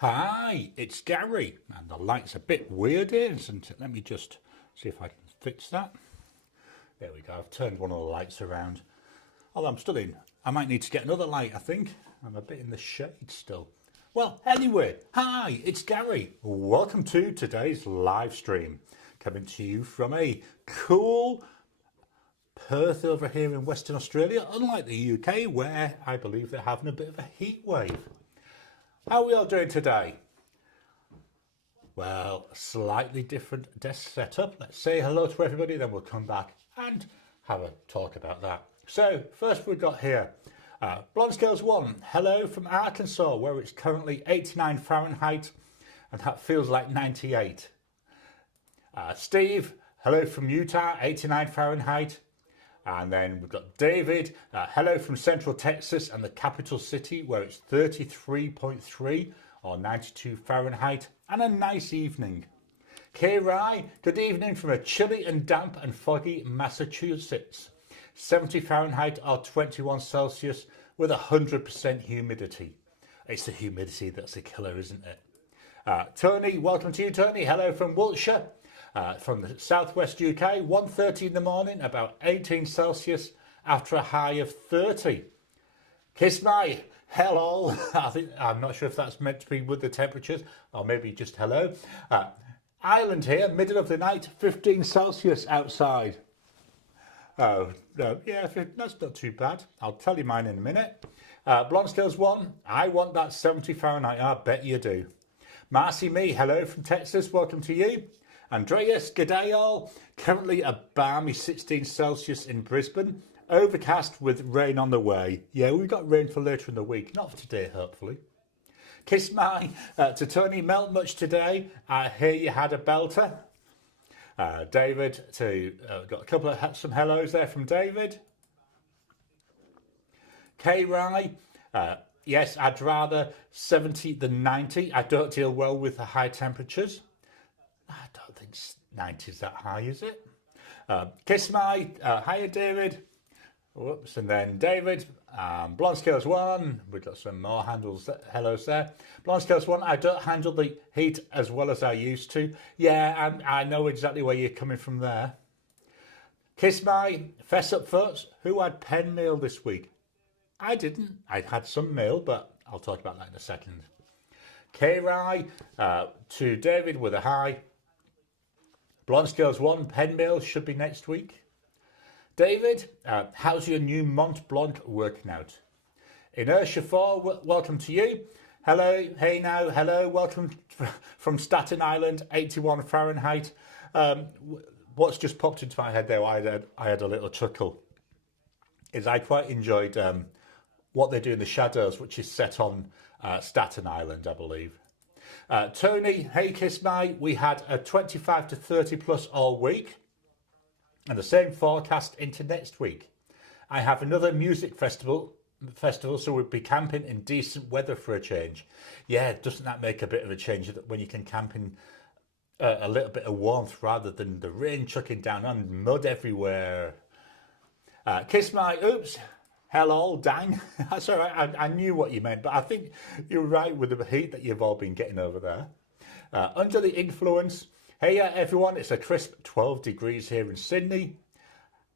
Hi, it's Garry, and the light's a bit weird here, isn't it? Let me just see if I can fix that. There we go, I've turned one of the lights around. Although I'm still in. I might need to get another light, I think. I'm a bit in the shade still. Well, anyway, hi, it's Garry. Welcome to today's live stream. Coming to you from a cool Perth over here in Western Australia, unlike the UK, where I believe they're having a bit of a heat wave. How are we all doing today? Well, slightly different desk setup. Let's say hello to everybody, then we'll come back and have a talk about that. So, first we've got here, Blonde Scales 1, hello from Arkansas, where it's currently 89 Fahrenheit, and that feels like 98. Steve, hello from Utah, 89 Fahrenheit. And then we've got David, hello from Central Texas and the capital city, where it's 33.3 or 92 Fahrenheit, and a nice evening. Garry, good evening from a chilly and damp and foggy Massachusetts, 70 Fahrenheit or 21 Celsius with 100% humidity. It's the humidity that's the killer, isn't it? Tony, welcome to you, Tony. Hello from Wiltshire. From the southwest UK, 1:30 in the morning, about 18 Celsius after a high of 30. Kiss my hello. I'm not sure if that's meant to be with the temperatures or maybe just hello. Ireland here, middle of the night, 15 Celsius outside. Oh, no, yeah, that's not too bad. I'll tell you mine in a minute. Blonde Scales 1, I want that 70 Fahrenheit. I bet you do. Marcy Me, hello from Texas. Welcome to you. Andreas, g'day all. Currently a balmy 16 Celsius in Brisbane. Overcast with rain on the way. Yeah, we've got rain for later in the week. Not for today, hopefully. Kiss my to Tony. Melt much today. I hear you had a belter. David, got a couple of some hellos there from David. Garry, yes, I'd rather 70 than 90. I don't deal well with the high temperatures. I don't think 90 is that high, is it? Kiss my, hiya David. Whoops, and then David, Blonde Scales 1, we've got some more hellos there. Blonde Scales 1, I don't handle the heat as well as I used to. Yeah, I know exactly where you're coming from there. Kiss my, fess up folks, who had pen mail this week? I didn't. I had some mail, but I'll talk about that in a second. Garry, to David with a hi. Blonde Scales 1, pen mail should be next week. David, how's your new Mont Blanc working out? Inertia 4, welcome to you. Hello, hey now, hello, welcome from Staten Island, 81 Fahrenheit. What's just popped into my head there, I had a little chuckle, is I quite enjoyed what they do in the shadows, which is set on Staten Island, I believe. Tony, hey Kiss My, we had a 25 to 30 plus all week and the same forecast into next week. I have another music festival, so we'll be camping in decent weather for a change. Yeah, doesn't that make a bit of a change when you can camp in a little bit of warmth rather than the rain chucking down and mud everywhere? Kiss My, oops. Hello, dang. That's all right. I knew what you meant, but I think you're right with the heat that you've all been getting over there. Under the influence. Hey, everyone. It's a crisp 12 degrees here in Sydney.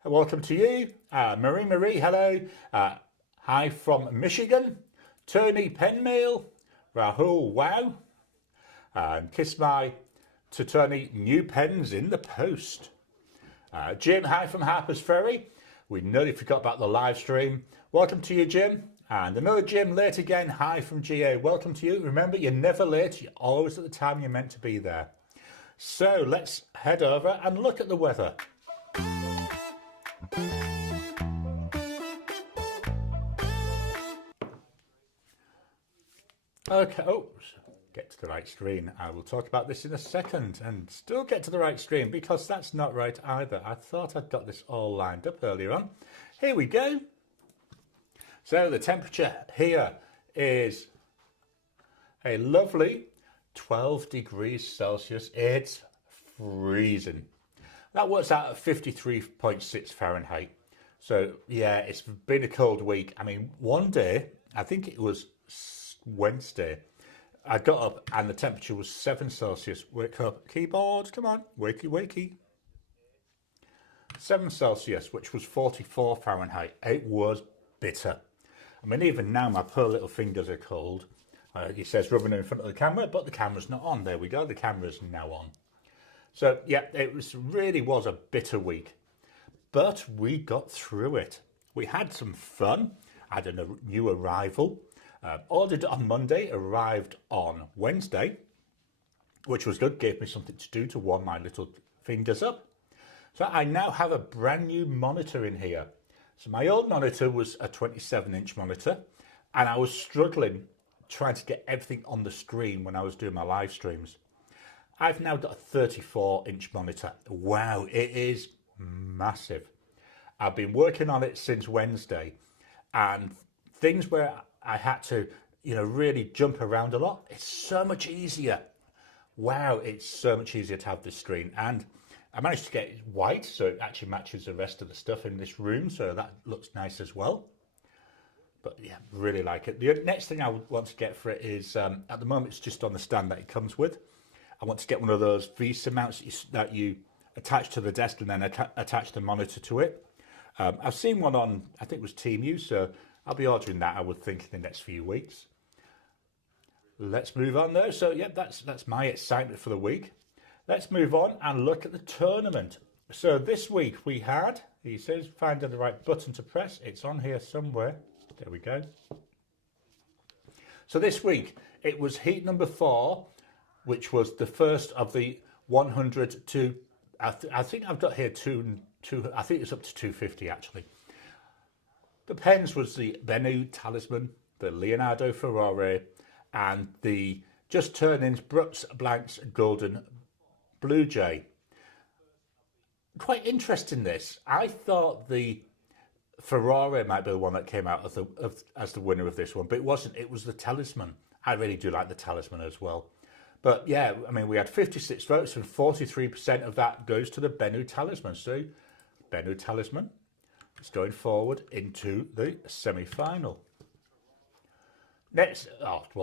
Welcome to you. Marie, hello. Hi from Michigan. Tony Penmail. Rahul, wow. And Kiss My to Tony, new pens in the post. Jim, hi from Harper's Ferry. We nearly forgot about the live stream. Welcome to you, Jim. And another Jim, late again. Hi from GA. Welcome to you. Remember, you're never late. You're always at the time you're meant to be there. So let's head over and look at the weather. Okay, get to the right screen. I will talk about this in a second and still get to the right screen because that's not right either. I thought I'd got this all lined up earlier on. Here we go. So the temperature here is a lovely 12 degrees Celsius. It's freezing. That works out at 53.6 Fahrenheit. So yeah, it's been a cold week. I mean, one day, I think it was Wednesday, I got up and the temperature was 7 Celsius. Wake up, keyboard, come on, wakey, wakey. 7 Celsius, which was 44 Fahrenheit. It was bitter. I mean, even now my poor little fingers are cold. He says rubbing in front of the camera, but the camera's not on. There we go, the camera's now on. So yeah, it really was a bitter week, but we got through it. We had some fun. I had a new arrival. Ordered on Monday, arrived on Wednesday, which was good, gave me something to do to warm my little fingers up. So I now have a brand new monitor in here. So my old monitor was a 27-inch monitor, and I was struggling trying to get everything on the screen when I was doing my live streams. I've now got a 34-inch monitor. Wow, it is massive. I've been working on it since Wednesday, and things where I had to, really jump around a lot, it's so much easier. Wow, it's so much easier to have this screen. And I managed to get it white, so it actually matches the rest of the stuff in this room, so that looks nice as well. But yeah, really like it. The next thing I want to get for it is, at the moment it's just on the stand that it comes with. I want to get one of those VESA mounts that you attach to the desk and then attach the monitor to it. I've seen one on, I think it was Temu, so I'll be ordering that, I would think, in the next few weeks. Let's move on though. So yeah, that's my excitement for the week. Let's move on and look at the tournament. So this week we had, he says, finding the right button to press. It's on here somewhere. There we go. So this week it was heat number 4, which was the first of the 100 to, I think I've got here I think it's up to 250 actually. The pens was the Bennu Talisman, the Leonardo Ferrari, and the Just Turn-ins Brooks Blanks Golden Blue Jay. Quite interesting this. I thought the Ferrari might be the one that came out as the winner of this one, but it wasn't. It was the Talisman. I really do like the Talisman as well. But yeah, I mean, we had 56 votes and 43% of that goes to the Bennu Talisman. So Bennu Talisman is going forward into the semi-final. Next,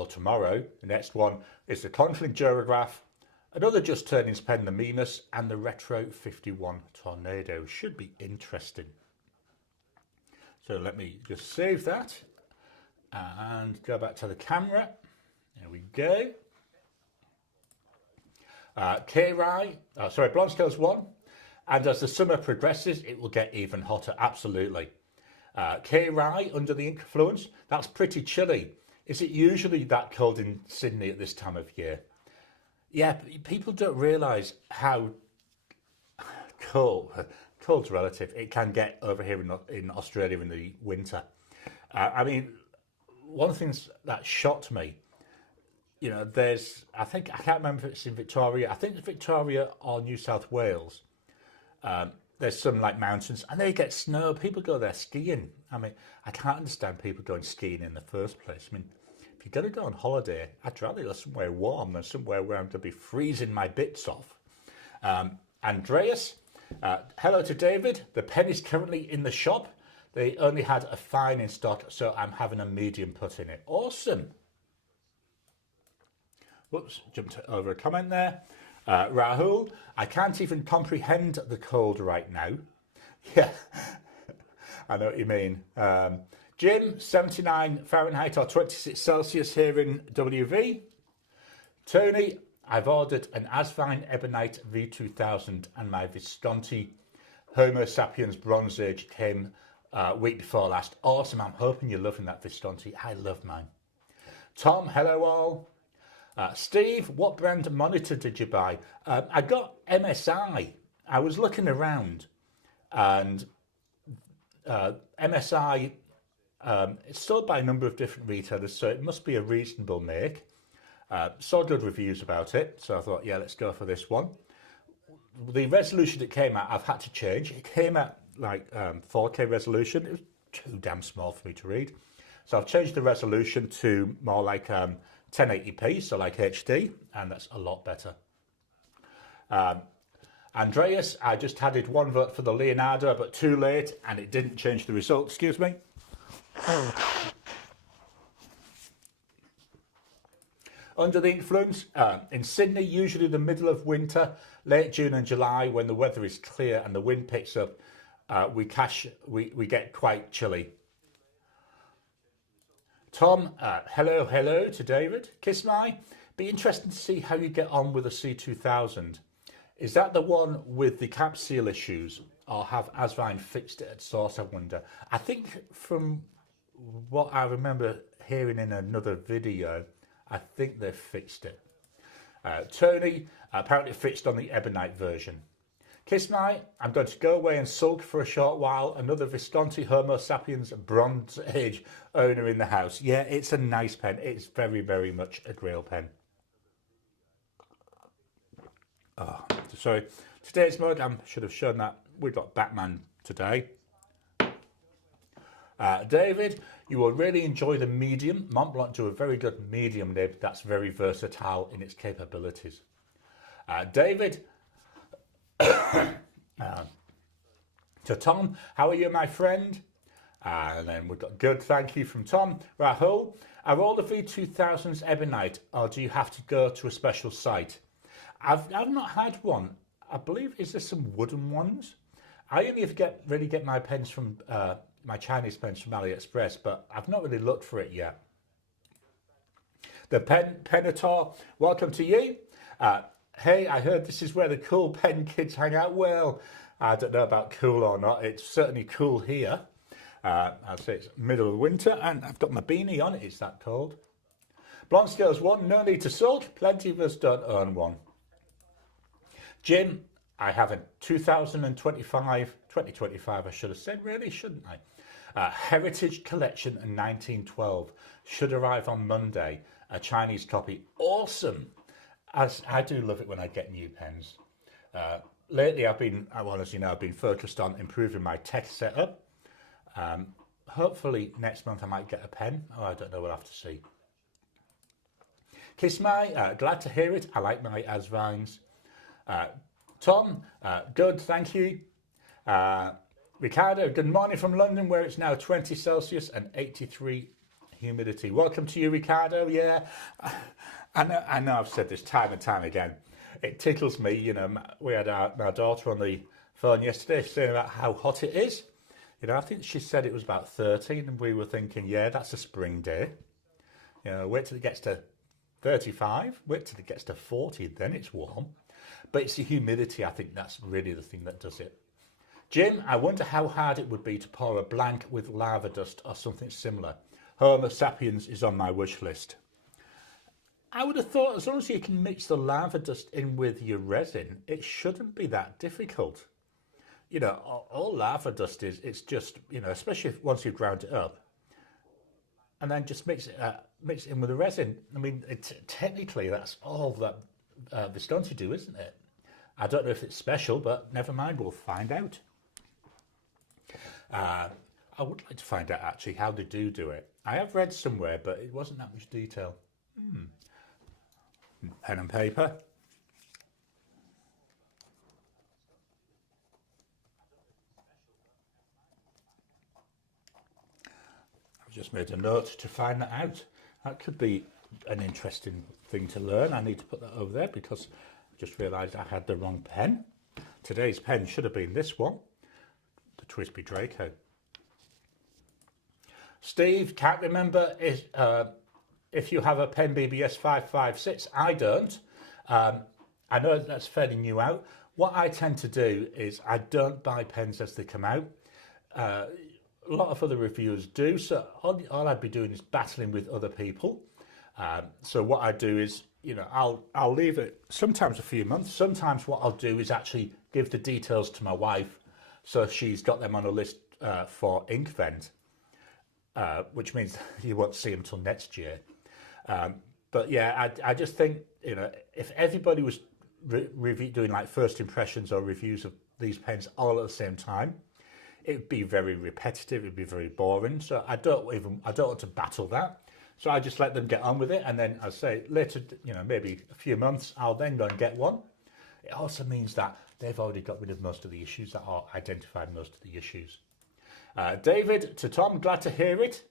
tomorrow, the next one is the Conklin Durograph, another Just Turn-ins pen, the Mimas, and the Retro 51 Tornado. Should be interesting. So let me just save that and go back to the camera. There we go. Bronze Scales 1. And as the summer progresses, it will get even hotter, absolutely. K-Rye, Under the Influence, that's pretty chilly. Is it usually that cold in Sydney at this time of year? Yeah, people don't realise how cold's relative. It can get over here in Australia in the winter. I mean, one of the things that shocked me, I can't remember if it's in Victoria. I think it's Victoria or New South Wales. There's some like mountains and they get snow. People go there skiing. I mean, I can't understand people going skiing in the first place. I mean, if you're going to go on holiday, I'd rather go somewhere warm than somewhere where I'm going to be freezing my bits off. Andreas, hello to David. The pen is currently in the shop. They only had a fine in stock, so I'm having a medium put in it. Awesome. Whoops, jumped over a comment there. Rahul, I can't even comprehend the cold right now. Yeah, I know what you mean. Jim, 79 Fahrenheit or 26 Celsius here in WV. Tony, I've ordered an Asvine Ebonite V2000 and my Visconti Homo sapiens Bronze Age came week before last. Awesome, I'm hoping you're loving that Visconti. I love mine. Tom, hello all. Steve, what brand monitor did you buy? I got MSI. I was looking around and MSI, it's sold by a number of different retailers, so it must be a reasonable make. Saw good reviews about it, so I thought, yeah, let's go for this one. The resolution it came at, I've had to change. It came at like 4K resolution. It was too damn small for me to read. So I've changed the resolution to more like 1080p, so like HD, and that's a lot better. Andreas, I just added one vote for the Leonardo, but too late, and it didn't change the result. Excuse me. Under the influence, in Sydney, usually the middle of winter, late June and July, when the weather is clear and the wind picks up, we get quite chilly. Tom, hello to David. Kiss my. Be interesting to see how you get on with the C2000. Is that the one with the cap seal issues, or have Asvine fixed it at source, I wonder? I think from what I remember hearing in another video, I think they've fixed it. Tony, apparently fixed on the Ebonite version. Kiss my, I'm going to go away and sulk for a short while. Another Visconti Homo sapiens Bronze Age owner in the house. Yeah, it's a nice pen. It's very, very much a Grail pen. Oh, sorry. Today's mug, I should have shown that. We've got Batman today. David, you will really enjoy the medium. Montblanc do a very good medium nib that's very versatile in its capabilities. David, to Tom, how are you, my friend? And then we've got good thank you from Tom. Rahul, are all the V2000s Ebonite, or do you have to go to a special site? I've not had one. I believe, is there some wooden ones? I only really get my pens from my Chinese pens from AliExpress, but I've not really looked for it yet. The Penator, welcome to you. Hey, I heard this is where the cool pen kids hang out. Well, I don't know about cool or not. It's certainly cool here. I'll say it's middle of winter, and I've got my beanie on. It's that cold. Blonde Scales 1, no need to sulk. Plenty of us don't own one. Jim, I have a 2025, I should have said, really, shouldn't I? Heritage Collection 1912. Should arrive on Monday. A Chinese copy. Awesome. As I do love it when I get new pens. Lately, as you know, I've been focused on improving my tech setup. Hopefully next month I might get a pen. Oh, I don't know, we'll have to see. Kiss my, glad to hear it. I like my Asvines. Tom, good, thank you. Ricardo, good morning from London, where it's now 20 Celsius and 83 humidity. Welcome to you, Ricardo. Yeah, I know I've said this time and time again. It tickles me, you know, we had my daughter on the phone yesterday saying about how hot it is. You know, I think she said it was about 13 and we were thinking, yeah, that's a spring day. You know, wait till it gets to 35, wait till it gets to 40, then it's warm. But it's the humidity, I think that's really the thing that does it. Jim, I wonder how hard it would be to pour a blank with lava dust or something similar. Homo sapiens is on my wish list. I would have thought as long as you can mix the lava dust in with your resin, it shouldn't be that difficult. You know, all lava dust is, it's just, you know, especially once you've ground it up, and then just mix it in with the resin. I mean, technically that's all that Visconti do, isn't it? I don't know if it's special, but never mind, we'll find out. I would like to find out actually how they do it. I have read somewhere, but it wasn't that much detail. Pen and paper. I've just made a note to find that out. That could be an interesting thing to learn. I need to put that over there because I just realised I had the wrong pen. Today's pen should have been this one, the Twisby Draco. Steve, can't remember if you have a pen BBS 556. I don't. I know that's fairly new out. What I tend to do is I don't buy pens as they come out. A lot of other reviewers do, so all I'd be doing is battling with other people. So what I do is, you know, I'll leave it sometimes a few months. Sometimes what I'll do is actually give the details to my wife, so she's got them on a list for Inkvent, which means you won't see them till next year. But yeah, I just think, you know, if everybody was doing like first impressions or reviews of these pens all at the same time, it would be very repetitive. It'd be very boring. So I don't want to battle that. So I just let them get on with it, and then I say later, you know, maybe a few months, I'll then go and get one. It also means that they've already got rid of most of the issues, that are identified most of the issues. David, to Tom, glad to hear it.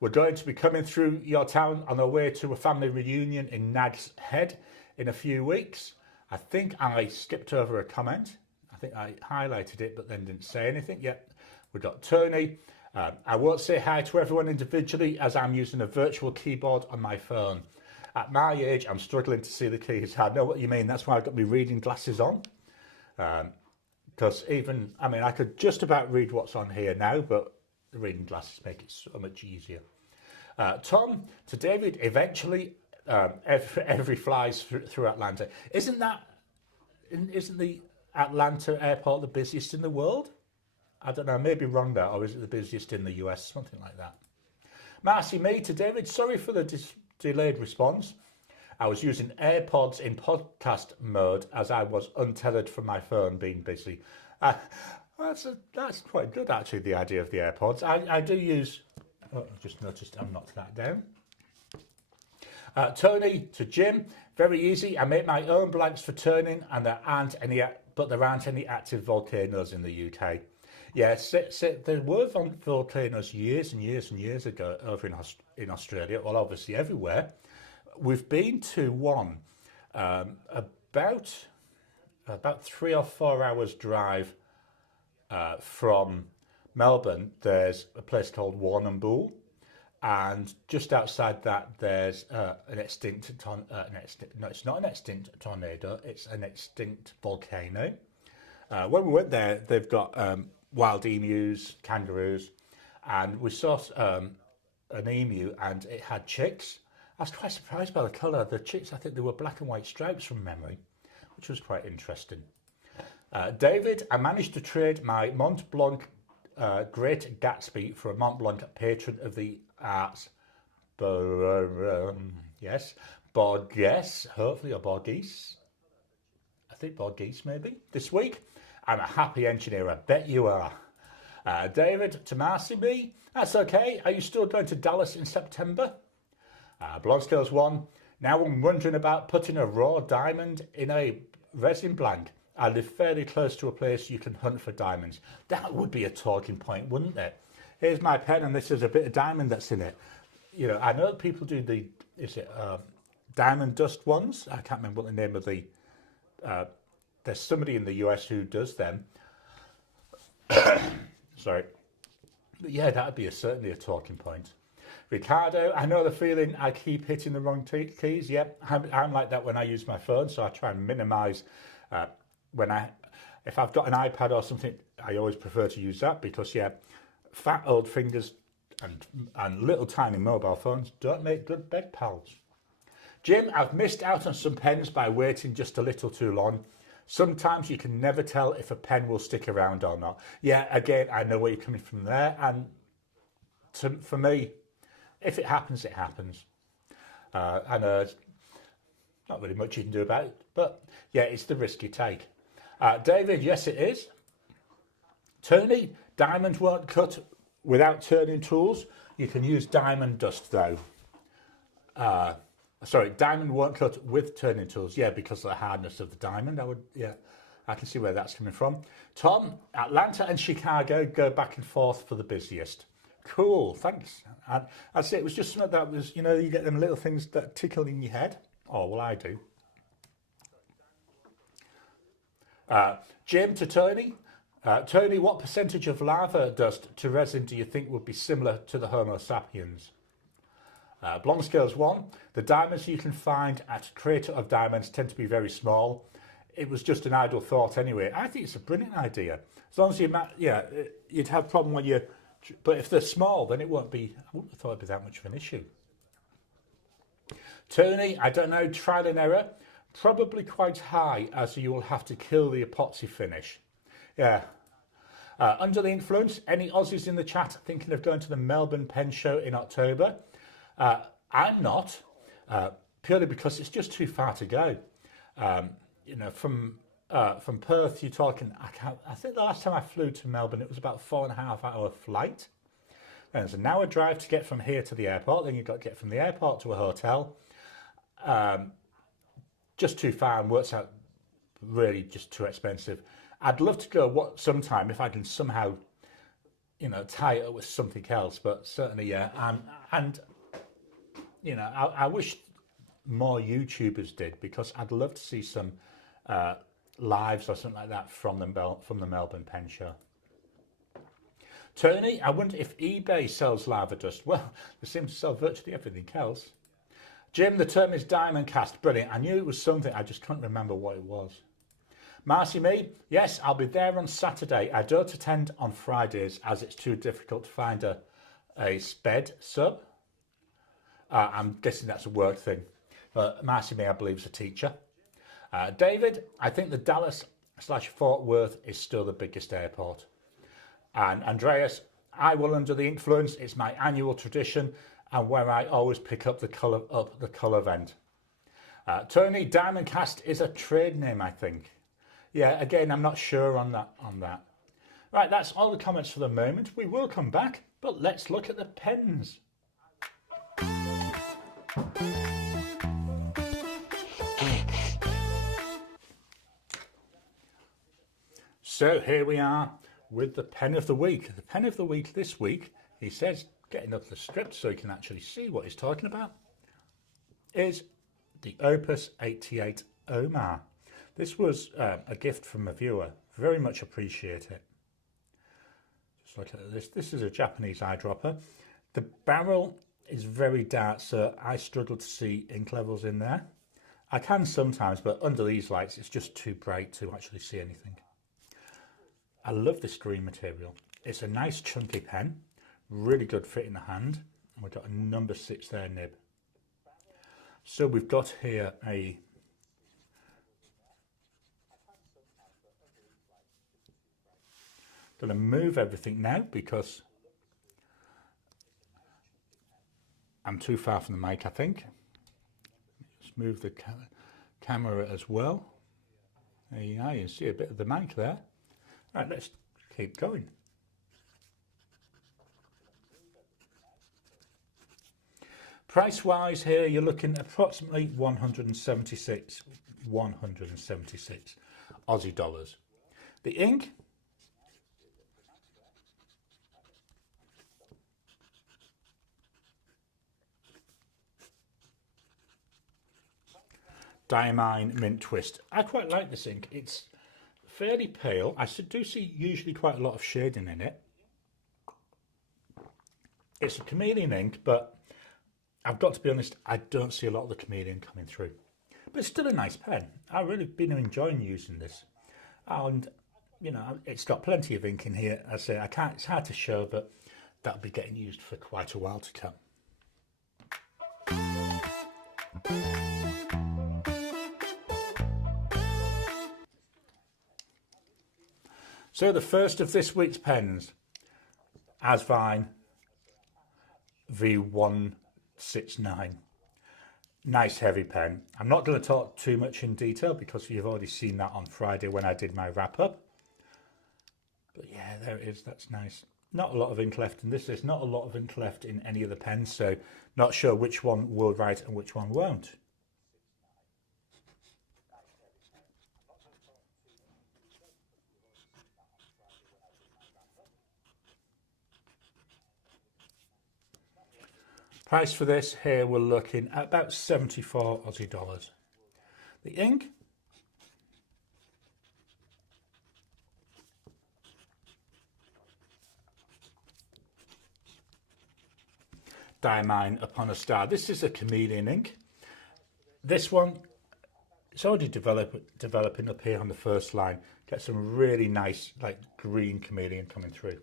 We're going to be coming through your town on our way to a family reunion in Nag's Head in a few weeks. I think I skipped over a comment. I think I highlighted it but then didn't say anything yet. We've got Tony. I won't say hi to everyone individually as I'm using a virtual keyboard on my phone. At my age, I'm struggling to see the keys. I know what you mean. That's why I've got my reading glasses on. Because I could just about read what's on here now, but the reading glasses make it so much easier. Tom to David, eventually every flies through Atlanta. Isn't the Atlanta airport the busiest in the world? I don't know, I may be wrong there, or is it the busiest in the US? Something like that. Marcy Me to David, sorry for the delayed response. I was using AirPods in podcast mode as I was untethered from my phone being busy. That's quite good actually, the idea of the AirPods. I do use, I just noticed I knocked that down. Tony to Jim, very easy. I make my own blanks for turning and there aren't any active volcanoes in the UK. Yes, there were volcanoes years and years and years ago over in Australia, well obviously everywhere. We've been to one about 3 or 4 hours drive from Melbourne. There's a place called Warrnambool, and just outside that there's an extinct no, it's not an extinct tornado, it's an extinct volcano. When we went there, they've got wild emus, kangaroos, and we saw an emu and it had chicks. I was quite surprised by the colour. The chicks, I think they were black and white stripes from memory, which was quite interesting. David, I managed to trade my Mont Blanc Great Gatsby for a Mont Blanc Patron of the Arts. Yes, Borges, hopefully, or Borges. I think Borges maybe. This week, I'm a happy engineer, I bet you are. David, to Marcy me, that's okay. Are you still going to Dallas in September? Blonde Scales 1, now I'm wondering about putting a raw diamond in a resin blank. I live fairly close to a place you can hunt for diamonds. That would be a talking point, wouldn't it? Here's my pen and this is a bit of diamond that's in it. You know, I know people do diamond dust ones. I can't remember what the name of the... there's somebody in the US who does them. Sorry. But yeah, that would be certainly a talking point. Ricardo, I know the feeling. I keep hitting the wrong keys. Yep, I'm like that when I use my phone, so I try and minimise if I've got an iPad or something, I always prefer to use that because yeah, fat old fingers and little tiny mobile phones don't make good bed pals. Jim, I've missed out on some pens by waiting just a little too long. Sometimes you can never tell if a pen will stick around or not. Yeah, again, I know where you're coming from there, and for me, if it happens, it happens. And not really much you can do about it, but yeah, it's the risk you take. David, yes, it is. Tony, diamonds won't cut without turning tools. You can use diamond dust though. Sorry, diamond won't cut with turning tools. Yeah, because of the hardness of the diamond. I can see where that's coming from. Tom, Atlanta and Chicago go back and forth for the busiest. Cool, thanks. And I'd say it was just something that was, you know, you get them little things that tickle in your head. Oh, well, I do. Jim to Tony. Tony, what percentage of lava dust to resin do you think would be similar to the Homo sapiens? Blonde Scales 1. The diamonds you can find at Crater of Diamonds tend to be very small. It was just an idle thought anyway. I think it's a brilliant idea. As long as you'd have a problem when you... But if they're small, then it won't be... I wouldn't have thought it'd be that much of an issue. Tony, I don't know, trial and error. Probably quite high, as you will have to kill the epoxy finish. Yeah. Under the influence, any Aussies in the chat thinking of going to the Melbourne Pen Show in October? I'm not, purely because it's just too far to go. You know, from Perth, you're talking, I think the last time I flew to Melbourne, it was about 4.5 hour flight. And it's an hour drive to get from here to the airport. Then you've got to get from the airport to a hotel. Just too far and works out really just too expensive. I'd love to go sometime if I can somehow tie it up with something else. But certainly, yeah. And I wish more YouTubers did, because I'd love to see some lives or something like that from the Melbourne Pen Show. Tony, I wonder if eBay sells lava dust. Well, they seem to sell virtually everything else. Jim, the term is diamond cast. Brilliant. I knew it was something, I just couldn't remember what it was. Marcy Me, yes, I'll be there on Saturday. I don't attend on Fridays as it's too difficult to find a sped sub. I'm guessing that's a word thing. Marcy Me, I believe, is a teacher. David, I think the Dallas/Fort Worth is still the biggest airport. And Andreas, I will under the influence. It's my annual tradition, and where I always pick up the colour vent. Tony, Diamond Cast is a trade name, I think. Yeah, again, I'm not sure on that. Right, that's all the comments for the moment. We will come back, but let's look at the pens. So here we are with the pen of the week. The pen of the week this week, he says, getting up the script so you can actually see what he's talking about, is the Opus 88 Omar. This was a gift from a viewer. Very much appreciate it. Just look at this. This is a Japanese eyedropper. The barrel is very dark, so I struggle to see ink levels in there. I can sometimes, but under these lights, it's just too bright to actually see anything. I love this green material. It's a nice chunky pen, really good fit in the hand. And we've got a number 6 there nib. So we've got here a going to move everything now because I'm too far from the mic, I think. Just move the camera as well. There you are, you can see a bit of the mic there. Right, let's keep going. Price wise here, you're looking at approximately 176 Aussie dollars. The ink, Diamine Mint Twist. I quite like this ink. It's fairly pale. I do see usually quite a lot of shading in it. It's a chameleon ink, but I've got to be honest, I don't see a lot of the chameleon coming through. But it's still a nice pen. I've really been enjoying using this. And, it's got plenty of ink in here. I say, it's hard to show, but that'll be getting used for quite a while to come. So the first of this week's pens, Asvine V169. Nice heavy pen. I'm not going to talk too much in detail because you've already seen that on Friday when I did my wrap up. But yeah, there it is. That's nice. Not a lot of ink left in this. There's not a lot of ink left in any of the pens, so not sure which one will write and which one won't. Price for this here, we're looking at about 74 Aussie dollars. The ink, Diamine Upon a Star. This is a chameleon ink. This one, it's already developing up here on the first line. Get some really nice like green chameleon coming through.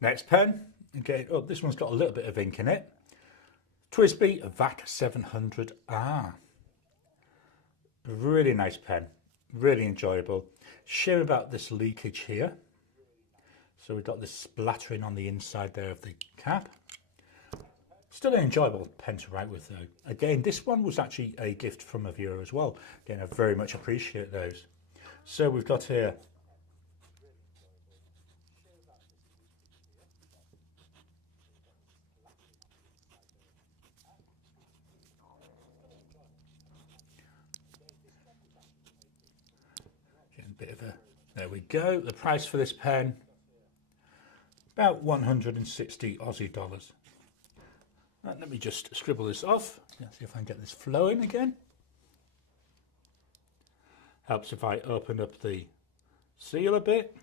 Next pen. Okay, oh, this one's got a little bit of ink in it. TWSBI VAC 700R. Really nice pen, really enjoyable. Shame about this leakage here. So we've got this splattering on the inside there of the cap. Still an enjoyable pen to write with though. Again, this one was actually a gift from a viewer as well. Again, I very much appreciate those. So we've got here there we go. The price for this pen about 160 Aussie dollars. Right, let me just scribble this off. Let's see if I can get this flowing again. Helps if I open up the seal a bit.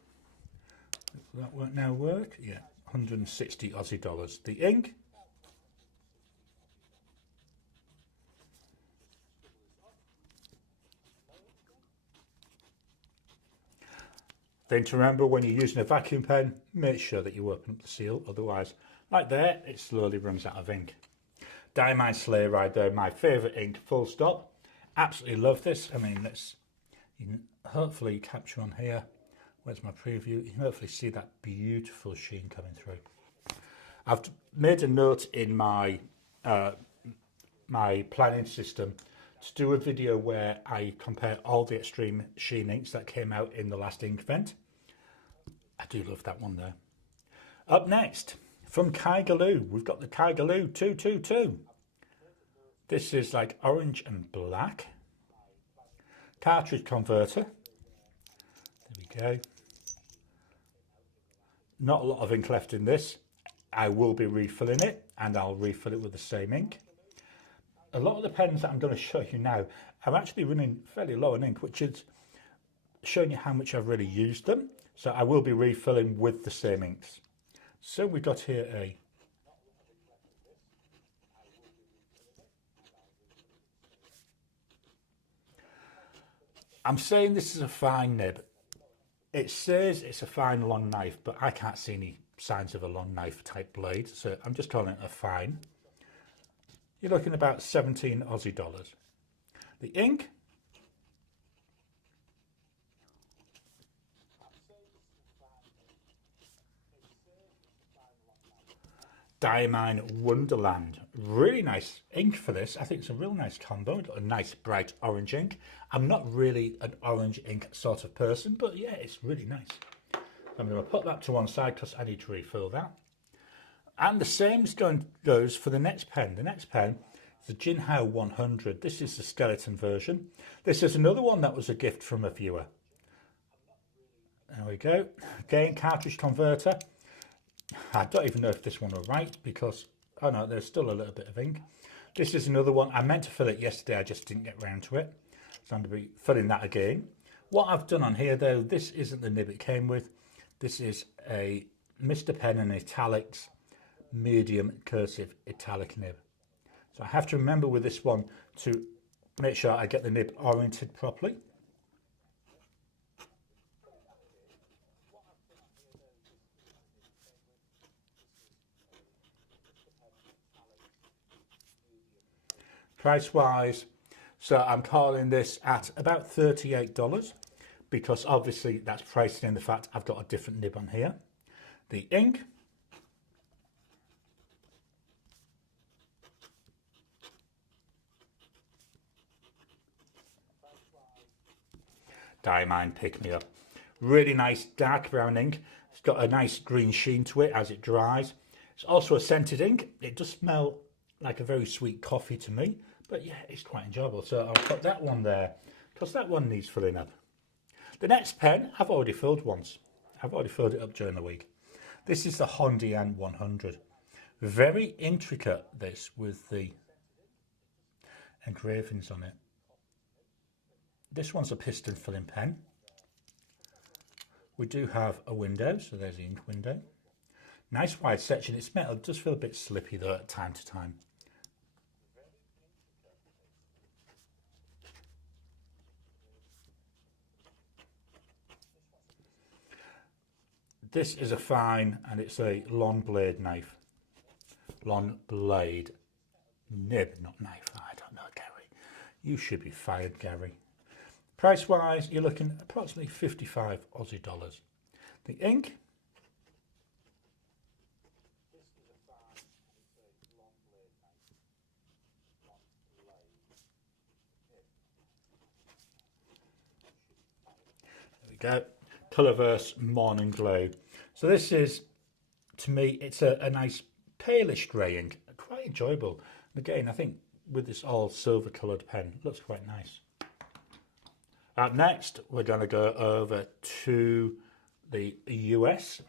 Will that work now work? Yeah, 160 Aussie dollars. The ink. Then to remember, when you're using a vacuum pen, make sure that you open up the seal, otherwise, like there, it slowly runs out of ink. Diamine Sleigh Ride there, my favourite ink, full stop. Absolutely love this. I mean, you can hopefully capture on here. Where's my preview? You can hopefully see that beautiful sheen coming through. I've made a note in my my planning system to do a video where I compare all the extreme sheen inks that came out in the last ink event. I do love that one there. Up next, from Kaigaloo, we've got the Kaigaloo 222. This is like orange and black. Cartridge converter. There we go. Not a lot of ink left in this. I will be refilling it, and I'll refill it with the same ink. A lot of the pens that I'm going to show you now, I'm actually running fairly low on ink, which is showing you how much I've really used them. So I will be refilling with the same inks. So we've got here I'm saying this is a fine nib. It says it's a fine long knife, but I can't see any signs of a long knife type blade. So I'm just calling it a fine. You're looking about 17 Aussie dollars. The ink. Diamine Wonderland. Really nice ink for this. I think it's a real nice combo. A nice bright orange ink. I'm not really an orange ink sort of person, but yeah, it's really nice. I'm going to put that to one side because I need to refill that. And the same goes for the next pen. The next pen is the Jinhao 100. This is the skeleton version. This is another one that was a gift from a viewer. There we go. Again, cartridge converter. I don't even know if this one will write because, oh no, there's still a little bit of ink. This is another one. I meant to fill it yesterday, I just didn't get round to it. So I'm going to be filling that again. What I've done on here though, this isn't the nib it came with. This is a Mr. Pen and Italics medium cursive italic nib. So I have to remember with this one to make sure I get the nib oriented properly. Price wise, so I'm calling this at about $38 because obviously that's priced in the fact I've got a different nib on here. The ink. Diamine Pick Me Up. Really nice dark brown ink. It's got a nice green sheen to it as it dries. It's also a scented ink. It does smell like a very sweet coffee to me, but yeah, it's quite enjoyable. So I'll put that one there because that one needs filling up. The next pen I've already filled once. I've already filled it up during the week. This is the Hondian 100. Very intricate, this, with the engravings on it. This one's a piston filling pen. We do have a window, so there's the ink window. Nice wide section. It's metal, it does feel a bit slippy though at time to time. This is a fine, and it's a long blade knife. Long blade nib, not knife. I don't know, Gary. You should be fired, Gary. Price wise, you're looking at approximately 55 Aussie dollars. The ink. There we go. Colourverse Morning Glow. So this is, to me, it's a nice palish grey ink, quite enjoyable. And again, I think with this all silver coloured pen, it looks quite nice. Up next, we're going to go over to the US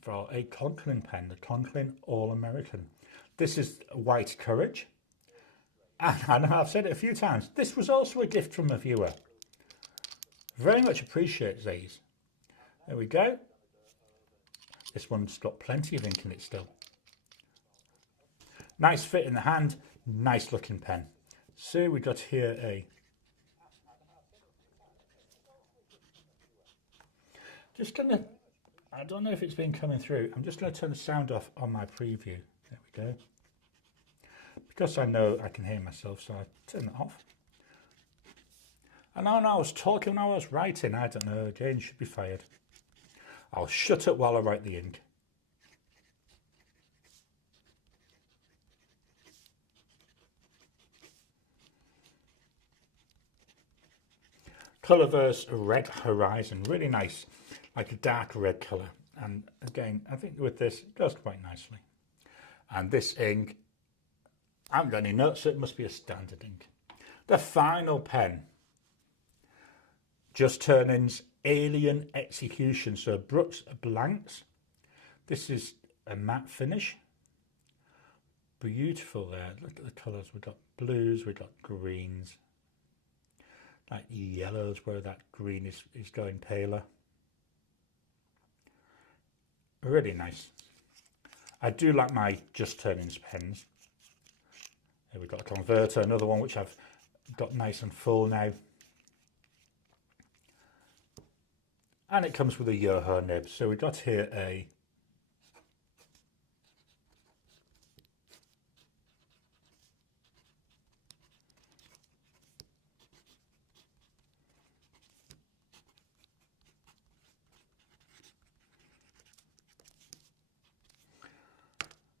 for a Conklin pen, the Conklin All-American. This is White Courage. And I know I've said it a few times, this was also a gift from a viewer. Very much appreciate these. There we go. This one's got plenty of ink in it still. Nice fit in the hand, nice looking pen. So we got here a... Just gonna... I don't know if it's been coming through. I'm just going to turn the sound off on my preview. There we go. Because I know I can hear myself, so I turn it off. And now I was talking when I was writing. I don't know, Jane should be fired. I'll shut up while I write the ink. Colourverse Red Horizon, really nice, like a dark red colour. And again, I think with this, it goes quite nicely. And this ink, I haven't got any notes, so it must be a standard ink. The final pen, Just Turning's Alien Execution, so Brooks Blanks. This is a matte finish. Beautiful there. Look at the colours. We've got blues, we've got greens, like yellows where that green is going paler. Really nice. I do like my Just Turnings pens. Here we've got a converter, another one which I've got nice and full now. And it comes with a Yoho nib. So we've got here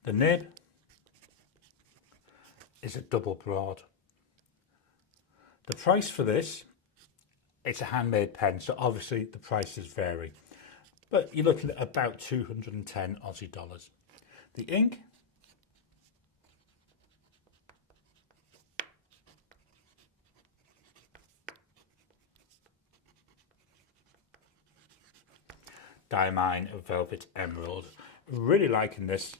the nib is a double broad. The price for this, it's a handmade pen, so obviously the prices vary, but you're looking at about 210 Aussie dollars. The ink, Diamine Velvet Emerald. Really liking this.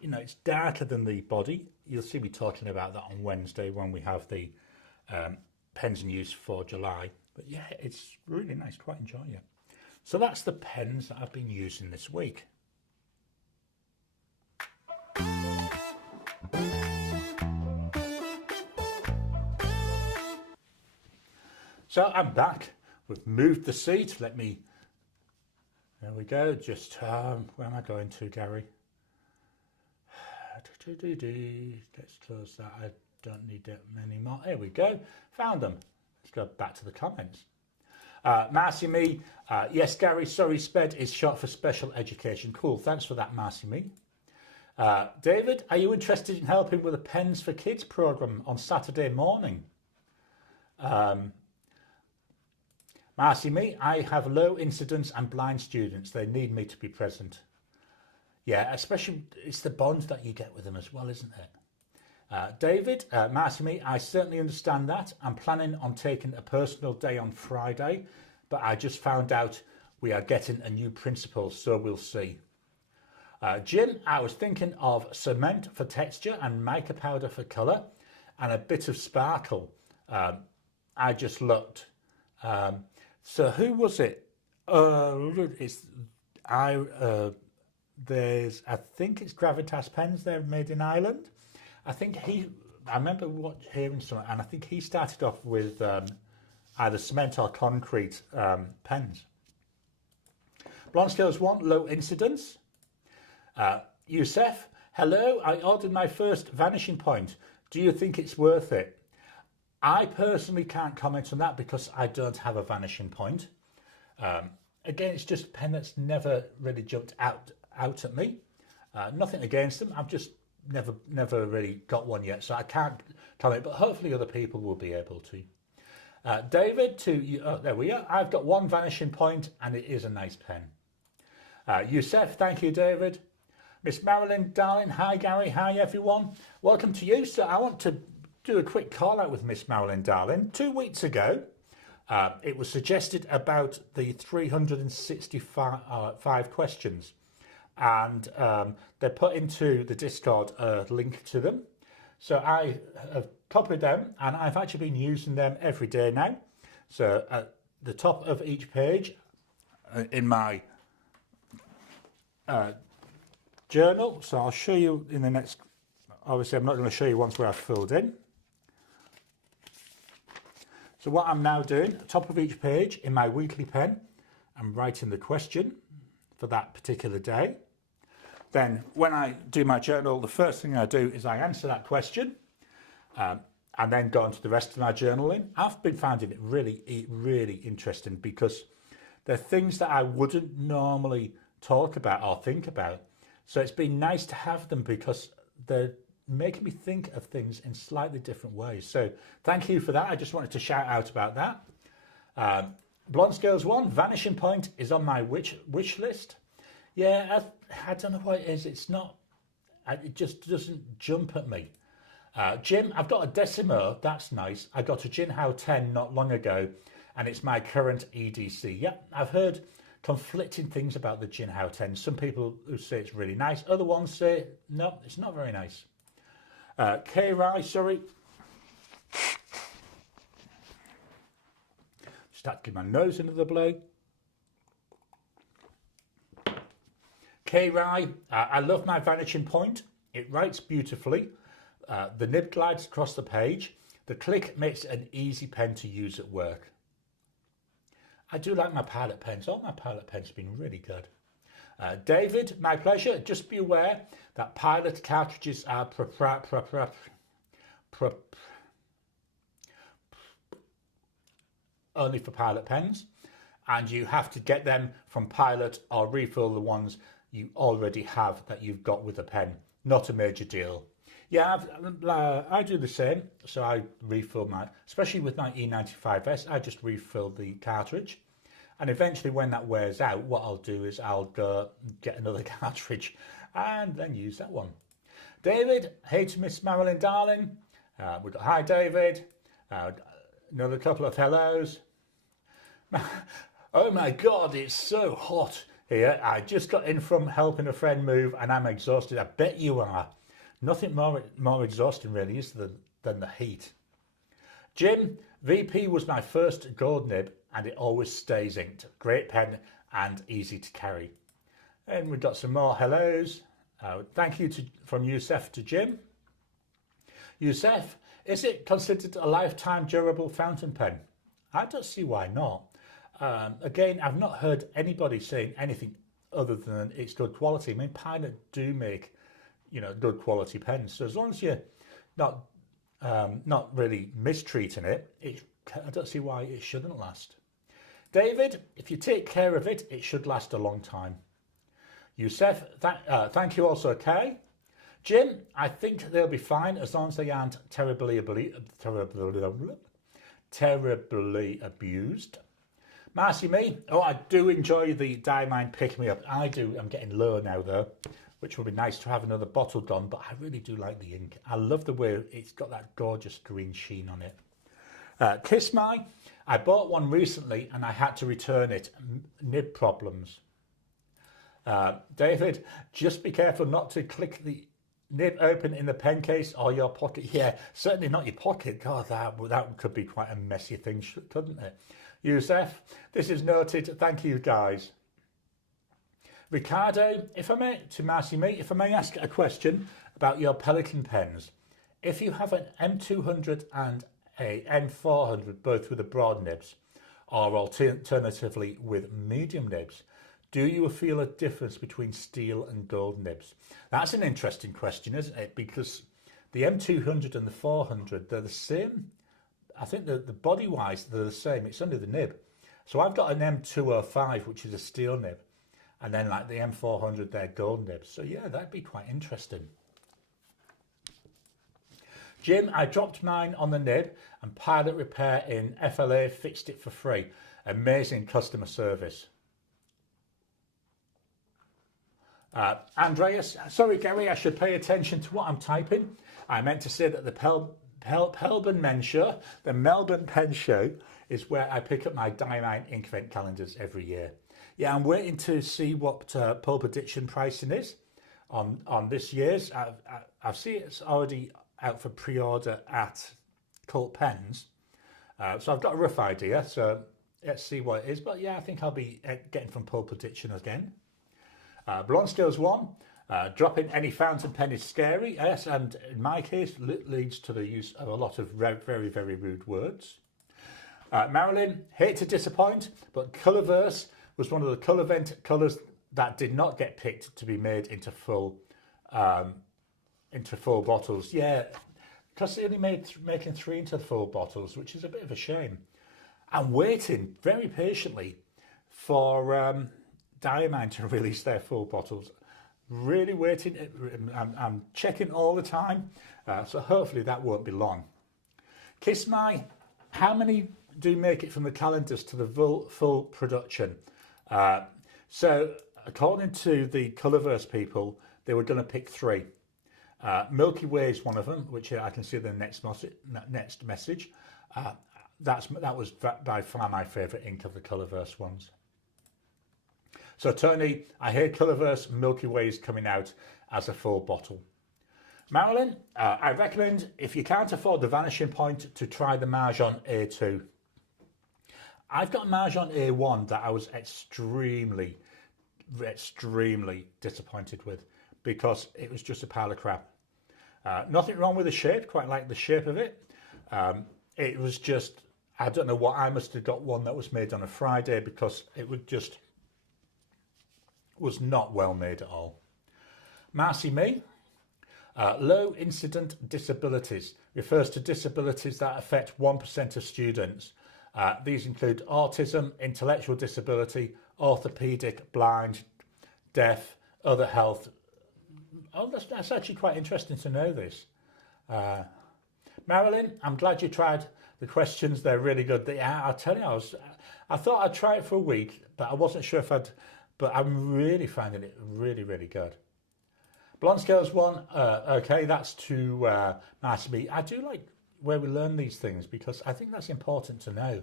You know, it's darker than the body. You'll see me talking about that on Wednesday when we have the pens in use for July. But yeah, it's really nice, quite enjoy it. So that's the pens that I've been using this week. So I'm back. We've moved the seat. Let me, there we go. Just, where am I going to, Gary? Let's close that. I don't need that many more. There we go. Found them. Let's go back to the comments. Marcy Me, yes, Gary, sorry, SPED is short for special education. Cool, thanks for that, Marcy Me. David, are you interested in helping with a Pens for Kids program on Saturday morning? Marcy Me, I have low incidence and blind students. They need me to be present. Yeah, especially it's the bonds that you get with them as well, isn't it? David, Marcy Me, I certainly understand that. I'm planning on taking a personal day on Friday, but I just found out we are getting a new principal, so we'll see. Jim, I was thinking of cement for texture and mica powder for colour and a bit of sparkle. I just looked. So who was it? I think it's Gravitas Pens. They're made in Ireland. I remember hearing something, and I think he started off with either cement or concrete pens. Blonde Scales 1, low incidence. Youssef, hello, I ordered my first vanishing point. Do you think it's worth it? I personally can't comment on that because I don't have a vanishing point. Again, it's just a pen that's never really jumped out at me. Nothing against them. I've just never really got one yet, so I can't comment, but hopefully other people will be able to. David, there we are. I've got one vanishing point and it is a nice pen. Youssef, thank you, David. Miss Marilyn, darling, hi Gary, hi everyone. Welcome to you. So I want to do a quick call out with Miss Marilyn, darling. 2 weeks ago, it was suggested about the 365 questions. and they put into the Discord a link to them. So I have copied them, and I've actually been using them every day now. So at the top of each page in my journal, so I'll show you in the next, obviously I'm not going to show you once where I've filled in. So what I'm now doing, top of each page in my weekly pen, I'm writing the question for that particular day. Then when I do my journal, the first thing I do is I answer that question and then go on to the rest of my journaling. I've been finding it really interesting because they're things that I wouldn't normally talk about or think about. So it's been nice to have them because they're making me think of things in slightly different ways. So thank you for that. I just wanted to shout out about that. Blonde Scales 1, Vanishing Point is on my wish list. Yeah, I don't know what it is. It's not, it just doesn't jump at me. Jim, I've got a Decimo. That's nice. I got a Jinhao 10 not long ago, and it's my current EDC. Yeah, I've heard conflicting things about the Jinhao 10. Some people who say it's really nice. Other ones say, no, it's not very nice. K-Rai, sorry. Just had to give my nose another blow. K-Rai, I love my Vanishing Point. It writes beautifully. The nib glides across the page. The click makes it an easy pen to use at work. I do like my Pilot pens. All my Pilot pens have been really good. David, my pleasure. Just be aware that Pilot cartridges are only for Pilot pens, and you have to get them from Pilot or refill the ones you already have that you've got with a pen. Not a major deal. Yeah, I do the same. So I refill my, especially with my E95S, I just refill the cartridge. And eventually when that wears out, what I'll do is I'll go get another cartridge and then use that one. David, hey to Miss Marilyn Darling. We've got hi David. Another couple of hellos. Oh my God, it's so hot here. I just got in from helping a friend move and I'm exhausted. I bet you are. Nothing more exhausting really is than the heat. Jim, VP was my first gold nib and it always stays inked. Great pen and easy to carry. And we've got some more hellos. Thank you from Youssef to Jim. Youssef, is it considered a lifetime durable fountain pen? I don't see why not. Again, I've not heard anybody saying anything other than it's good quality. I mean, Pilot do make, good quality pens. So as long as you're not really mistreating it, I don't see why it shouldn't last. David, if you take care of it, it should last a long time. Youssef, thank you also, Kay. Jim, I think they'll be fine as long as they aren't terribly abused. Marcy me, oh, I do enjoy the Diamine Pick Me Up. I do, I'm getting low now though, which would be nice to have another bottle done, but I really do like the ink. I love the way it's got that gorgeous green sheen on it. Kiss My, I bought one recently and I had to return it. Nib problems. David, just be careful not to click the nib open in the pen case or your pocket. Yeah, certainly not your pocket. God, that could be quite a messy thing, couldn't it? Youssef, this is noted. Thank you, guys. Ricardo, if I may ask a question about your Pelican pens. If you have an M200 and a M400, both with the broad nibs, or alternatively with medium nibs, do you feel a difference between steel and gold nibs? That's an interesting question, isn't it? Because the M200 and the 400, they're the same. I think the body-wise, they're the same. It's only the nib. So I've got an M205, which is a steel nib. And then like the M400, they're gold nibs. So yeah, that'd be quite interesting. Jim, I dropped mine on the nib and Pilot Repair in FLA fixed it for free. Amazing customer service. Andreas, sorry Gary, I should pay attention to what I'm typing. I meant to say that the Melbourne Pen Show is where I pick up my Diamine Inkvent calendars every year. Yeah, I'm waiting to see what Pulp Addiction pricing is on this year's. I see it's already out for pre-order at Cult Pens, so I've got a rough idea. So let's see what it is. But yeah, I think I'll be getting from Pulp Addiction again. Blonde Scales 1, dropping any fountain pen is scary. Yes, and in my case, leads to the use of a lot of very, very rude words. Marilyn, hate to disappoint, but Colourverse was one of the Colourvent colours that did not get picked to be made into full bottles. Yeah, because they only making 3 into full bottles, which is a bit of a shame. I'm waiting very patiently for Diamine to release their full bottles. Really waiting. I'm checking all the time, so hopefully that won't be long. Kiss My, how many do make it from the calendars to the full production? So according to the Colourverse people, they were going to pick 3. Milky Way is one of them, which I can see the next message. That was by far my favourite ink of the Colourverse ones. So Tony, I hear Colourverse Milky Way is coming out as a full bottle. Marilyn, I recommend, if you can't afford the Vanishing Point, to try the Marjon A2. I've got a Marjon A1 that I was extremely disappointed with because it was just a pile of crap. Nothing wrong with the shape, quite like the shape of it. It was just, I don't know what, I must have got one that was made on a Friday because it was not well made at all. Marcy Me, low incident disabilities refers to disabilities that affect 1% of students. These include autism, intellectual disability, orthopedic, blind, deaf, other health. Oh, that's actually quite interesting to know this. Marilyn, I'm glad you tried the questions. They're really good. I'll tell you, I thought I'd try it for a week, but I wasn't sure if but I'm really finding it really good. Blonde Scales 1, okay, that's too nice to me. I do like where we learn these things because I think that's important to know.